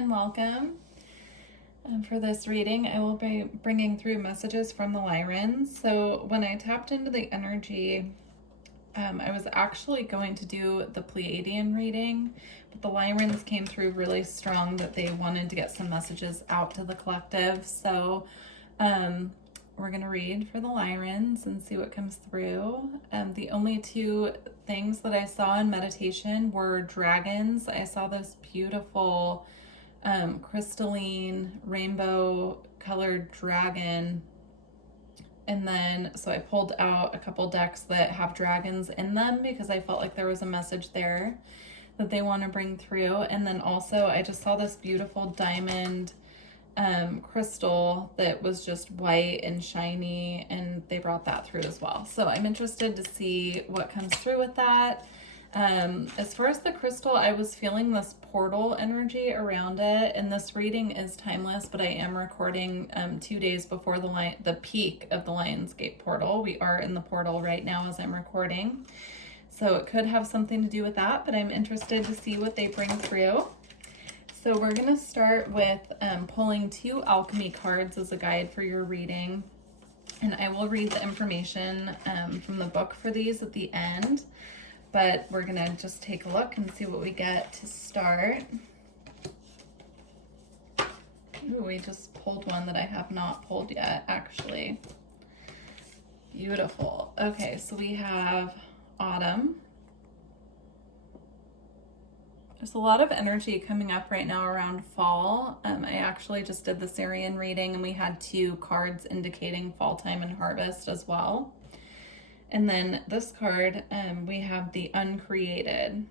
and welcome. For this reading, I will be bringing through messages from the Lyrans. So when I tapped into the energy, I was actually going to do the Pleiadian reading, but the Lyrans came through really strong that they wanted to get some messages out to the collective. So we're going to read for the Lyrans and see what comes through. The only two things that I saw in meditation were dragons. I saw this beautiful crystalline rainbow colored dragon, and then so I pulled out a couple decks that have dragons in them because I felt like there was a message there that they want to bring through. And then also I just saw this beautiful diamond crystal that was just white and shiny, and they brought that through as well. So I'm interested to see what comes through with that. As far as the crystal, I was feeling this portal energy around it, and this reading is timeless, but I am recording 2 days before the peak of the Lionsgate portal. We are in the portal right now as I'm recording, so it could have something to do with that, but I'm interested to see what they bring through. So we're going to start with pulling 2 alchemy cards as a guide for your reading, and I will read the information from the book for these at the end. But we're going to just take a look and see what we get to start. Ooh, we just pulled one that I have not pulled yet, actually. Beautiful. Okay, so we have autumn. There's a lot of energy coming up right now around fall. I actually just did the Syrian reading, and we had 2 cards indicating fall time and harvest as well. And then this card, we have the uncreated.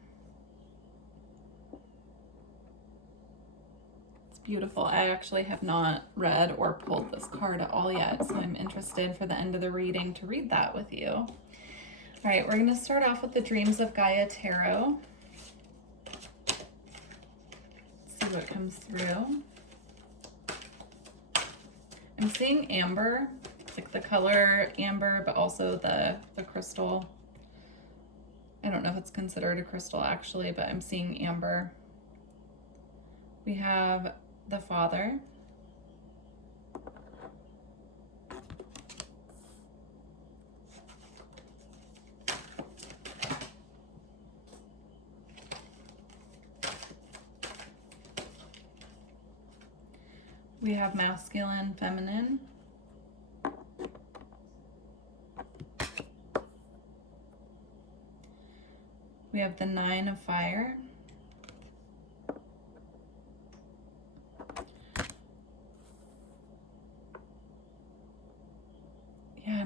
It's beautiful. I actually have not read or pulled this card at all yet, so I'm interested for the end of the reading to read that with you. All right, we're going to start off with the Dreams of Gaia Tarot. Let's see what comes through. I'm seeing amber. Like the color amber, but also the crystal. I don't know if it's considered a crystal actually, but I'm seeing amber. We have the Father. We have masculine, feminine. We have the 9 of fire. Yeah,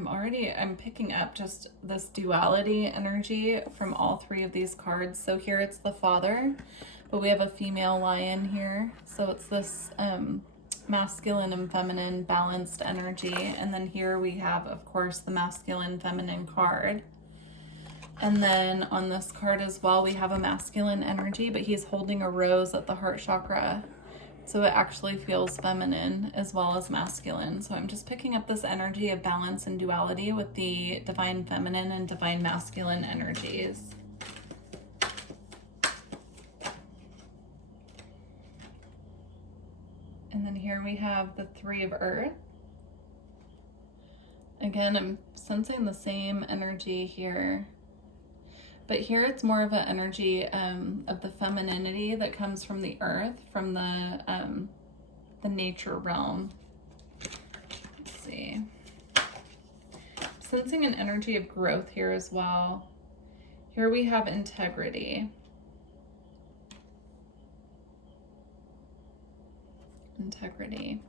I'm picking up just this duality energy from all 3 of these cards. So here it's the Father, but we have a female lion here. So it's this masculine and feminine balanced energy. And then here we have, of course, the masculine feminine card. And then on this card as well, we have a masculine energy, but he's holding a rose at the heart chakra. So it actually feels feminine as well as masculine. So I'm just picking up this energy of balance and duality with the divine feminine and divine masculine energies. And then here we have the 3 of earth. Again, I'm sensing the same energy here. But here it's more of an energy of the femininity that comes from the earth, from the nature realm. Let's see. I'm sensing an energy of growth here as well. Here we have integrity. Integrity.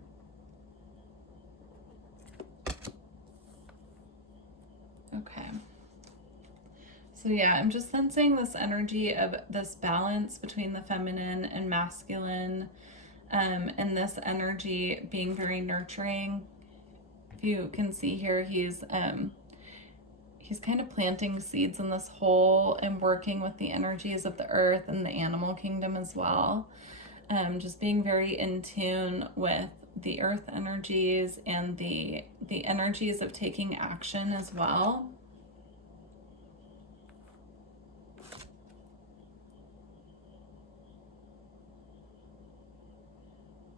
Okay. So yeah, I'm just sensing this energy of this balance between the feminine and masculine, and this energy being very nurturing. If you can see here, he's kind of planting seeds in this hole and working with the energies of the earth and the animal kingdom as well. Just being very in tune with the earth energies and the energies of taking action as well.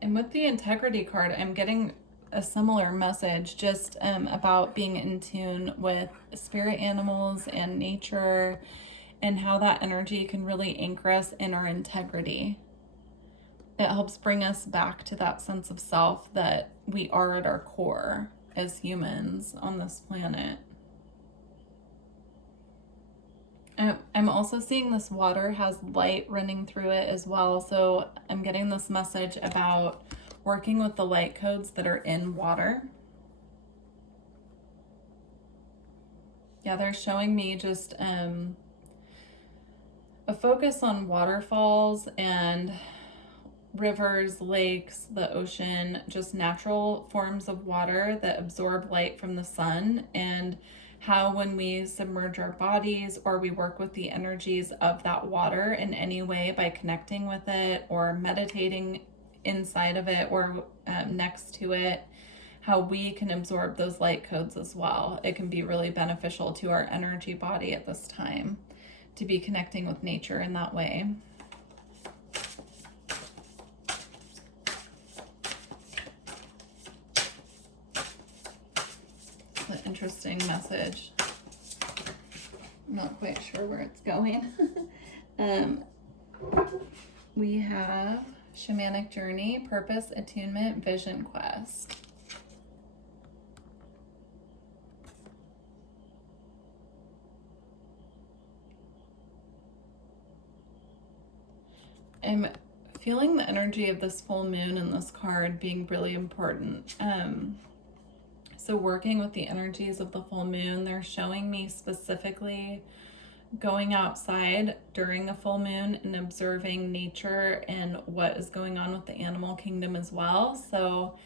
And with the integrity card, I'm getting a similar message just about being in tune with spirit animals and nature, and how that energy can really anchor us in our integrity. It helps bring us back to that sense of self that we are at our core as humans on this planet. I'm also seeing this water has light running through it as well. So I'm getting this message about working with the light codes that are in water. Yeah, they're showing me just a focus on waterfalls and rivers, lakes, the ocean, just natural forms of water that absorb light from the sun, and how when we submerge our bodies or we work with the energies of that water in any way by connecting with it or meditating inside of it or next to it, how we can absorb those light codes as well. It can be really beneficial to our energy body at this time to be connecting with nature in that way. An interesting message. I'm not quite sure where it's going. We have shamanic journey, purpose, attunement, vision quest. I'm feeling the energy of this full moon in this card being really important. So working with the energies of the full moon, they're showing me specifically going outside during a full moon and observing nature and what is going on with the animal kingdom as well. So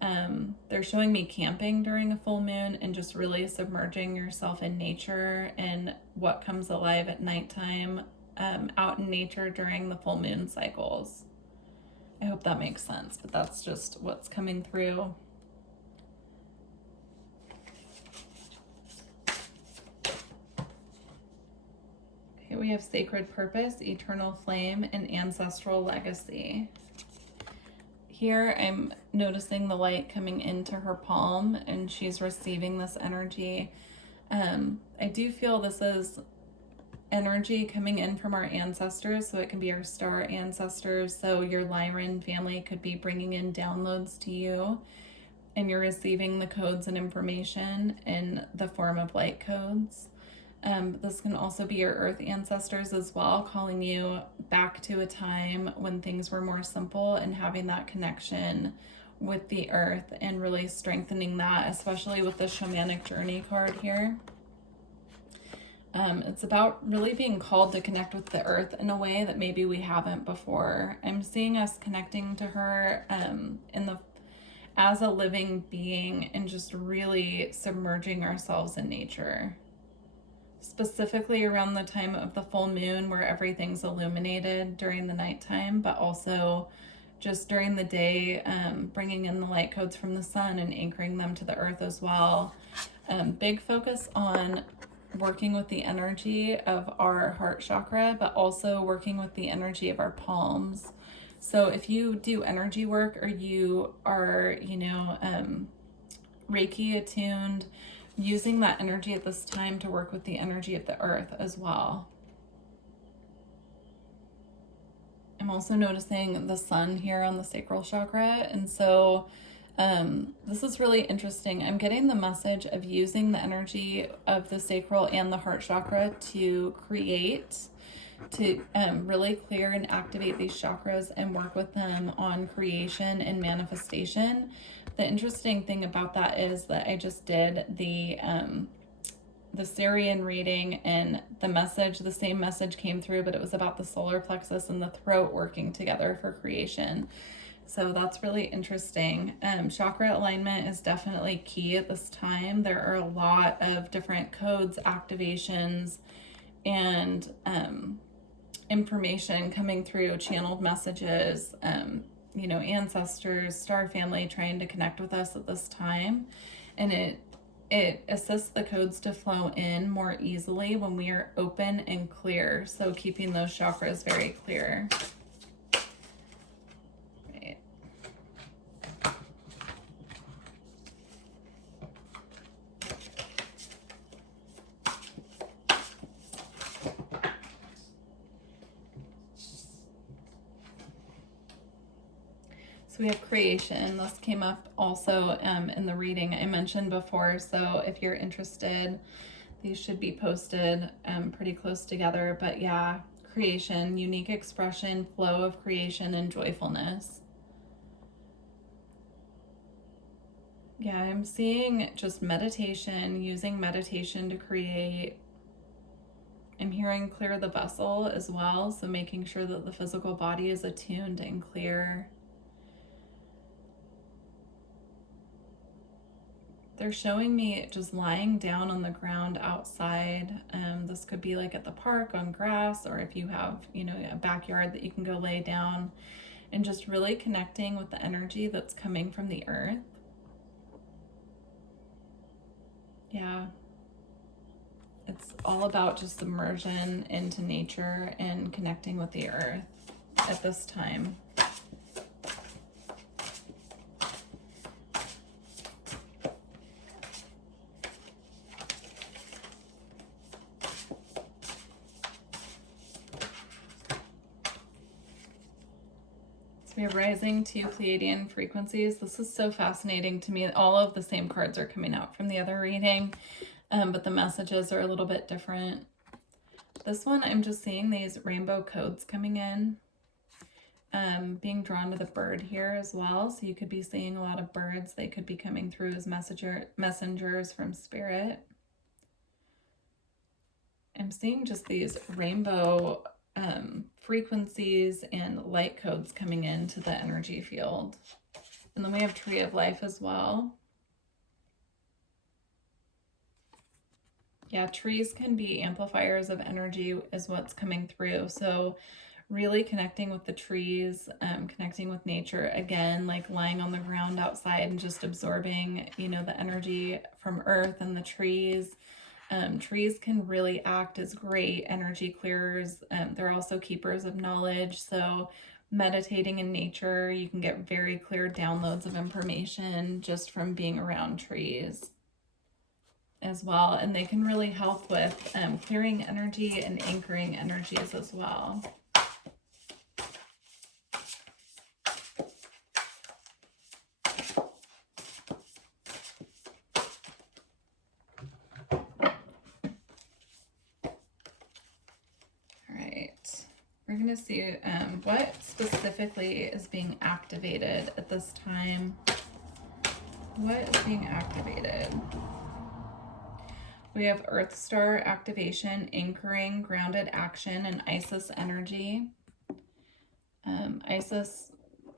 they're showing me camping during a full moon and just really submerging yourself in nature and what comes alive at nighttime out in nature during the full moon cycles. I hope that makes sense, but that's just what's coming through. Okay, we have sacred purpose, eternal flame, and ancestral legacy. Here I'm noticing the light coming into her palm and she's receiving this energy. I do feel this is energy coming in from our ancestors, so it can be our star ancestors. So your Lyran family could be bringing in downloads to you, and you're receiving the codes and information in the form of light codes. This can also be your earth ancestors as well, calling you back to a time when things were more simple and having that connection with the earth and really strengthening that, especially with the shamanic journey card here. It's about really being called to connect with the earth in a way that maybe we haven't before. I'm seeing us connecting to her as a living being and just really submerging ourselves in nature. Specifically around the time of the full moon where everything's illuminated during the nighttime, but also just during the day, bringing in the light codes from the sun and anchoring them to the earth as well. Big focus on working with the energy of our heart chakra, but also working with the energy of our palms. So if you do energy work or you are, Reiki attuned, using that energy at this time to work with the energy of the earth as well. I'm also noticing the sun here on the sacral chakra, and so this is really interesting. I'm getting the message of using the energy of the sacral and the heart chakra to create, to really clear and activate these chakras and work with them on creation and manifestation. The interesting thing about that is that I just did the Syrian reading, and the same message came through, but it was about the solar plexus and the throat working together for creation. So that's really interesting. Chakra alignment is definitely key at this time. There are a lot of different codes, activations, and information coming through, channeled messages, ancestors, star family trying to connect with us at this time. And it assists the codes to flow in more easily when we are open and clear. So keeping those chakras very clear. Right. So we have creation. This came up also in the reading I mentioned before. So if you're interested, these should be posted pretty close together. But yeah, creation, unique expression, flow of creation, and joyfulness. Yeah, I'm seeing just meditation, using meditation to create. I'm hearing clear the vessel as well, so making sure that the physical body is attuned and clear. They're showing me just lying down on the ground outside. This could be like at the park on grass, or if you have, a backyard that you can go lay down, and just really connecting with the energy that's coming from the earth. Yeah. It's all about just immersion into nature and connecting with the earth at this time. We have rising to Pleiadian frequencies. This is so fascinating to me. All of the same cards are coming out from the other reading, but the messages are a little bit different. This one, I'm just seeing these rainbow codes coming in, being drawn to the bird here as well. So you could be seeing a lot of birds. They could be coming through as messengers from spirit. I'm seeing just these rainbow frequencies and light codes coming into the energy field. And then we have Tree of Life as well. Yeah, trees can be amplifiers of energy is what's coming through. So really connecting with the trees, connecting with nature, again, like lying on the ground outside and just absorbing, the energy from earth and the trees. Trees can really act as great energy clearers. They're also keepers of knowledge. So meditating in nature, you can get very clear downloads of information just from being around trees as well. And they can really help with clearing energy and anchoring energies as well. We're going to see what specifically is being activated at this time. What is being activated? We have Earth Star activation, anchoring, grounded action, and Isis energy. Isis,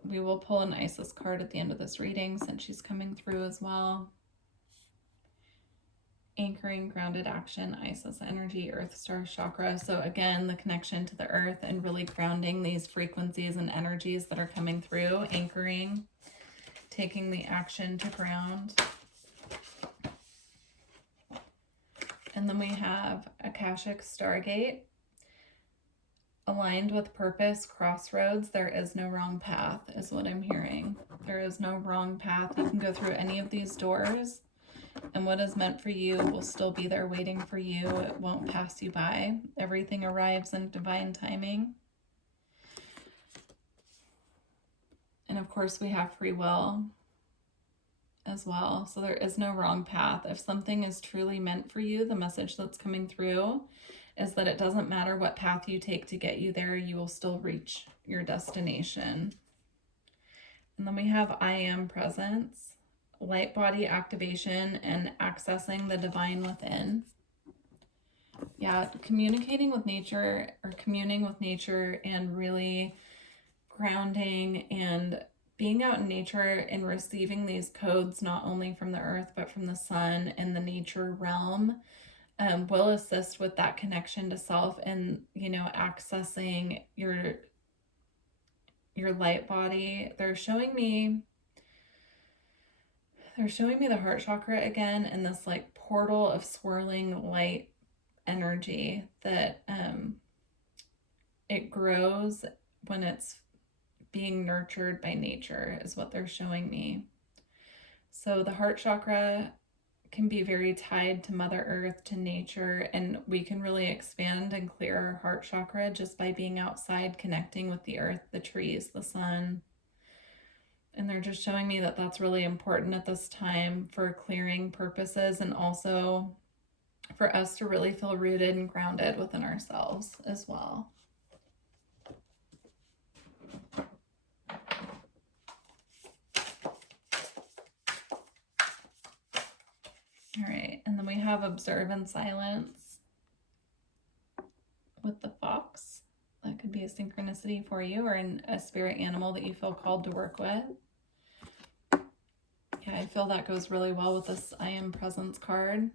we will pull an Isis card at the end of this reading since she's coming through as well. Anchoring, grounded action, Isis energy, Earth Star chakra. So again, the connection to the earth and really grounding these frequencies and energies that are coming through, anchoring, taking the action to ground. And then we have Akashic Stargate, aligned with purpose, crossroads. There is no wrong path is what I'm hearing. There is no wrong path. You can go through any of these doors, and what is meant for you will still be there waiting for you. It won't pass you by. Everything arrives in divine timing. And of course, we have free will as well. So there is no wrong path. If something is truly meant for you, the message that's coming through is that it doesn't matter what path you take to get you there, you will still reach your destination. And then we have I Am Presence, light body activation, and accessing the divine within. Yeah, communicating with nature, or communing with nature, and really grounding and being out in nature and receiving these codes not only from the earth but from the sun and the nature realm will assist with that connection to self and accessing your light body. They're showing me the heart chakra again, and this like portal of swirling light energy that it grows when it's being nurtured by nature is what they're showing me. So the heart chakra can be very tied to Mother Earth, to nature, and we can really expand and clear our heart chakra just by being outside, connecting with the earth, the trees, the sun. And they're just showing me that that's really important at this time for clearing purposes, and also for us to really feel rooted and grounded within ourselves as well. All right, and then we have observe in silence with the fox. That could be a synchronicity for you, or a spirit animal that you feel called to work with. Yeah, I feel that goes really well with this I Am Presence card.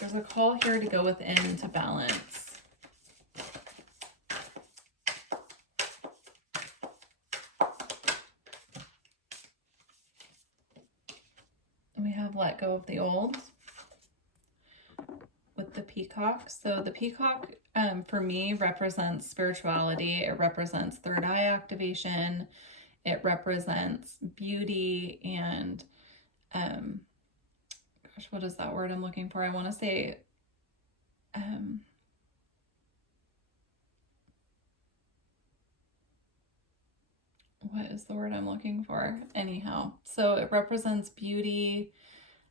There's a call here to go within to balance. And we have let go of the old with the peacock. So the peacock for me represents spirituality. It represents third eye activation. It represents beauty and gosh, what is that word I'm looking for? I want to say what is the word I'm looking for? Anyhow, so it represents beauty.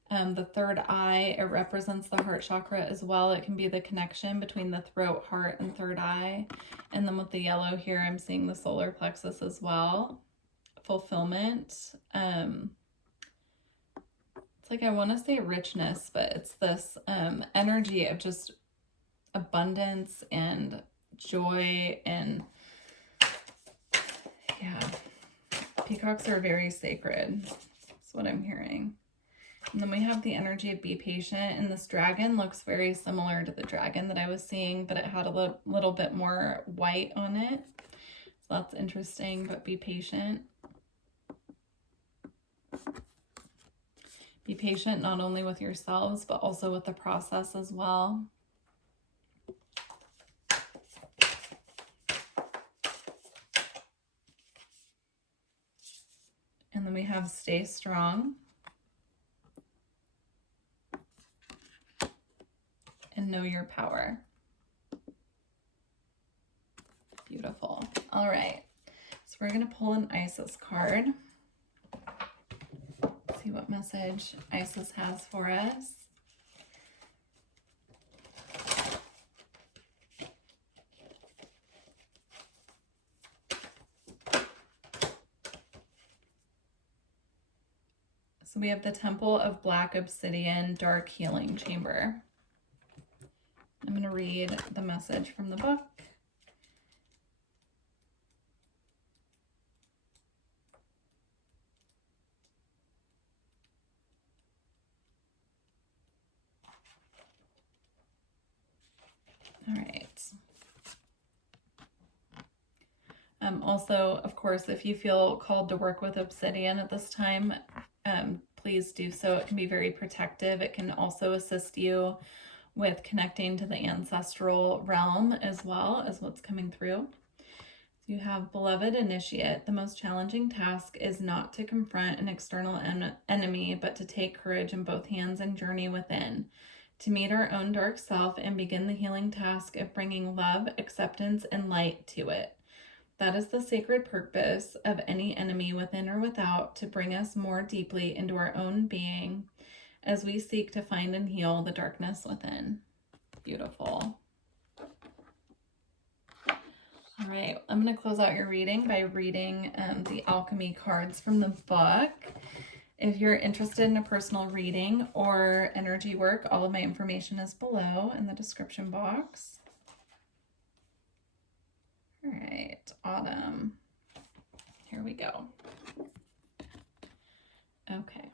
The third eye, it represents the heart chakra as well. It can be the connection between the throat, heart, and third eye. And then with the yellow here, I'm seeing the solar plexus as well. Fulfillment. It's like, I want to say richness, but it's this energy of just abundance and joy. And yeah, peacocks are very sacred. That's what I'm hearing. And then we have the energy of be patient, and this dragon looks very similar to the dragon that I was seeing, but it had a little bit more white on it. So that's interesting, but be patient. Be patient not only with yourselves, but also with the process as well. And then we have stay strong. And know your power. Beautiful. All right. So we're going to pull an Isis card. See what message Isis has for us. So we have the Temple of Black Obsidian, Dark Healing Chamber. I'm going to read the message from the book. All right. Also, of course, if you feel called to work with obsidian at this time, please do so. It can be very protective. It can also assist you with connecting to the ancestral realm as well as what's coming through. So you have beloved initiate. The most challenging task is not to confront an external enemy, but to take courage in both hands and journey within, to meet our own dark self and begin the healing task of bringing love, acceptance, and light to it. That is the sacred purpose of any enemy within or without, to bring us more deeply into our own being as we seek to find and heal the darkness within. Beautiful. All right, I'm going to close out your reading by reading the alchemy cards from the book. If you're interested in a personal reading or energy work, all of my information is below in the description box. All right, autumn. Here we go. Okay.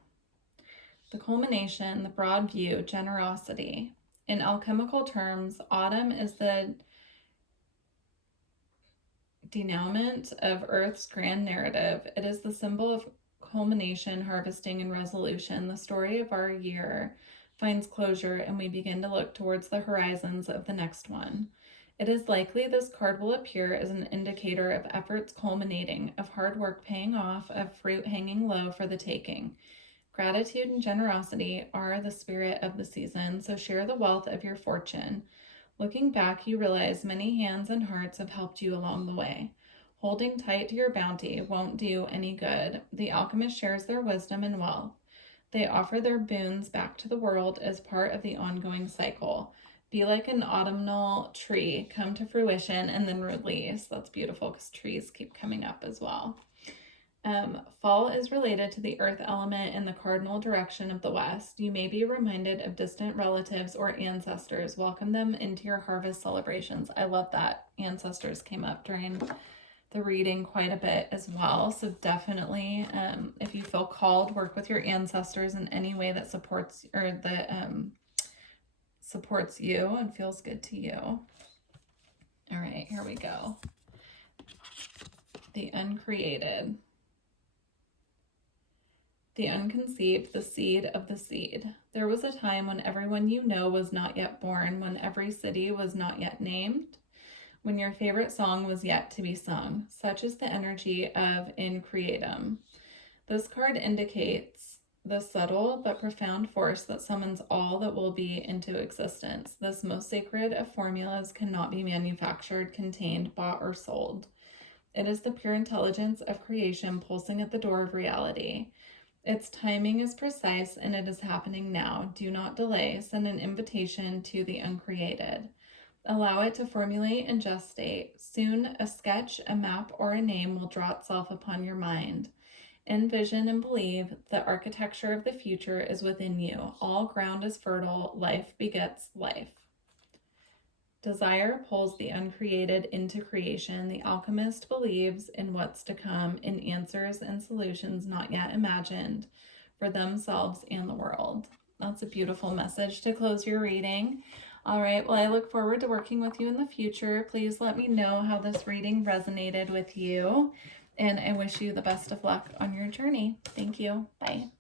The culmination, the broad view, generosity. In alchemical terms, autumn is the denouement of Earth's grand narrative. It is the symbol of culmination, harvesting, and resolution. The story of our year finds closure, and we begin to look towards the horizons of the next one. It is likely this card will appear as an indicator of efforts culminating, of hard work paying off, of fruit hanging low for the taking. Gratitude and generosity are the spirit of the season, so share the wealth of your fortune. Looking back, you realize many hands and hearts have helped you along the way. Holding tight to your bounty won't do any good. The alchemist shares their wisdom and wealth. They offer their boons back to the world as part of the ongoing cycle. Be like an autumnal tree, come to fruition and then release. That's beautiful because trees keep coming up as well. Fall is related to the earth element in the cardinal direction of the west. You may be reminded of distant relatives or ancestors. Welcome them into your harvest celebrations. I love that. Ancestors came up during the reading quite a bit as well. So definitely, if you feel called, work with your ancestors in any way that supports or that supports you and feels good to you. All right, here we go. The uncreated. The unconceived, the seed of the seed. There was a time when everyone you know was not yet born, when every city was not yet named, when your favorite song was yet to be sung. Such is the energy of in creatum. This card indicates the subtle but profound force that summons all that will be into existence. This most sacred of formulas cannot be manufactured, contained, bought, or sold. It is the pure intelligence of creation pulsing at the door of reality. Its timing is precise and it is happening now. Do not delay. Send an invitation to the uncreated. Allow it to formulate and gestate. Soon a sketch, a map, or a name will draw itself upon your mind. Envision and believe the architecture of the future is within you. All ground is fertile. Life begets life. Desire pulls the uncreated into creation. The alchemist believes in what's to come, in answers and solutions not yet imagined for themselves and the world. That's a beautiful message to close your reading. All right, well, I look forward to working with you in the future. Please let me know how this reading resonated with you, and I wish you the best of luck on your journey. Thank you. Bye.